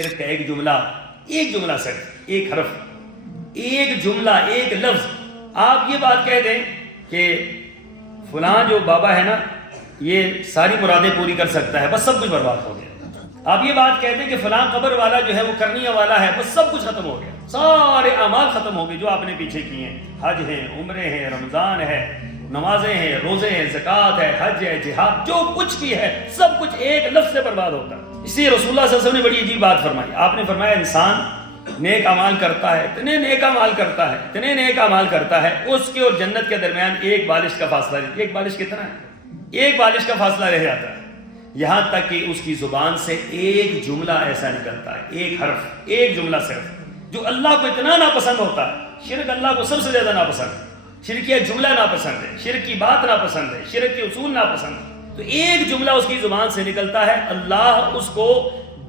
شرک کا ایک جملہ صرف ایک حرف، ایک جملہ، ایک لفظ، آپ یہ بات کہہ دیں کہ فلاں جو بابا ہے نا یہ ساری مرادیں پوری کر سکتا ہے، بس سب کچھ برباد ہو گیا۔ آپ یہ بات کہتے ہیں کہ فلاں قبر والا جو ہے وہ کرنیہ والا ہے، بس سب کچھ ختم ہو گیا، سارے اعمال ختم ہو گئے جو آپ نے پیچھے کیے ہیں، حج ہیں، عمرے ہیں، رمضان ہے، نمازیں ہیں، روزے ہیں، زکوٰۃ ہے، حج ہے، جہاد، جو کچھ بھی ہے سب کچھ ایک لفظ سے برباد ہوتا ہے۔ اس لیے رسول اللہ صلی اللہ علیہ وسلم نے بڑی عجیب بات فرمائی، آپ نے فرمایا انسان نیک اعمال کرتا ہے، اتنے نیک اعمال کرتا ہے، اس کے اور جنت کے درمیان ایک بالش کا فاصلہ ہے۔ ایک بالش کتنا ہے؟ ایک بالش کا فاصلہ رہ جاتا ہے، یہاں تک کہ اس کی زبان سے ایک جملہ ایسا نکلتا ہے، ایک حرف، ایک جملہ صرف، جو اللہ کو اتنا ناپسند ہوتا ہے۔ شرک اللہ کو سب سے زیادہ ناپسند ہے، شرکیہ جملہ ناپسند ہے، شرک کی بات ناپسند ہے، شرک کے اصول ناپسند ہے۔ تو ایک جملہ اس کی زبان سے نکلتا ہے، اللہ اس کو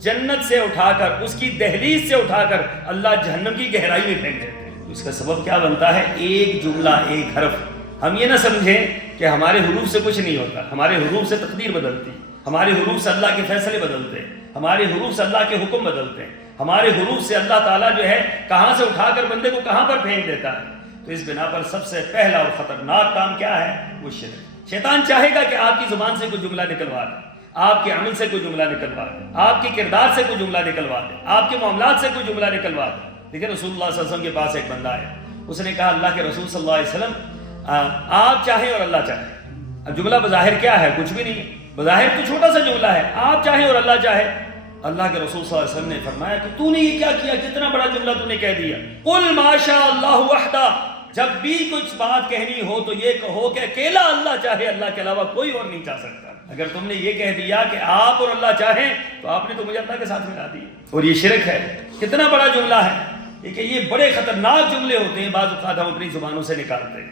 جنت سے اٹھا کر، اس کی دہلیز سے اٹھا کر اللہ جہنم کی گہرائی میں پھینک دیتے ہیں۔ اس کا سبب کیا بنتا ہے؟ ایک جملہ، ایک حرف۔ ہم یہ نہ سمجھیں کہ ہمارے حروف سے کچھ نہیں ہوتا، ہمارے حروف سے تقدیر بدلتی، ہمارے حروف سے اللہ کے فیصلے بدلتے ہیں، ہمارے حروف سے اللہ کے حکم بدلتے ہیں، ہمارے حروف سے اللہ تعالیٰ جو ہے کہاں سے اٹھا کر بندے کو کہاں پر پھینک دیتا ہے۔ تو اس بنا پر سب سے پہلا اور خطرناک کام کیا ہے؟ وہ شرک۔ شیطان چاہے گا کہ آپ کی زبان سے کوئی جملہ نکلوا دے، آپ کے عمل سے کوئی جملہ نکلوا دے، آپ کے کردار سے کوئی جملہ نکلوا دے، آپ کے معاملات سے کوئی جملہ نکلوا دے۔ لیکن رسول اللہ صلی اللہ علیہ وسلم کے پاس ایک بندہ آیا، اس نے کہا اللہ کے رسول صلی اللہ علیہ وسلم آپ چاہیں اور اللہ چاہے۔ اب جملہ بظاہر کیا ہے؟ کچھ بھی نہیں ہے، بظاہر تو چھوٹا سا جملہ ہے، آپ چاہیں اور اللہ چاہے۔ اللہ کے رسول صلی اللہ علیہ وسلم نے فرمایا کہ تو نے یہ کیا کیا، کتنا بڑا جملہ تو نے کہہ دیا۔ قل ما شاء اللہ وحدہ، جب بھی کچھ بات کہنی ہو تو یہ کہو کہ اکیلا اللہ چاہے، اللہ کے علاوہ کوئی اور نہیں چاہ سکتا۔ اگر تم نے یہ کہہ دیا کہ آپ اور اللہ چاہیں تو آپ نے تو مجھے اللہ کے ساتھ ملا دی، اور یہ شرک ہے۔ کتنا بڑا جملہ ہے کہ یہ بڑے خطرناک جملے ہوتے ہیں، بعض اوقات ہم اپنی زبانوں سے نکالتے ہیں۔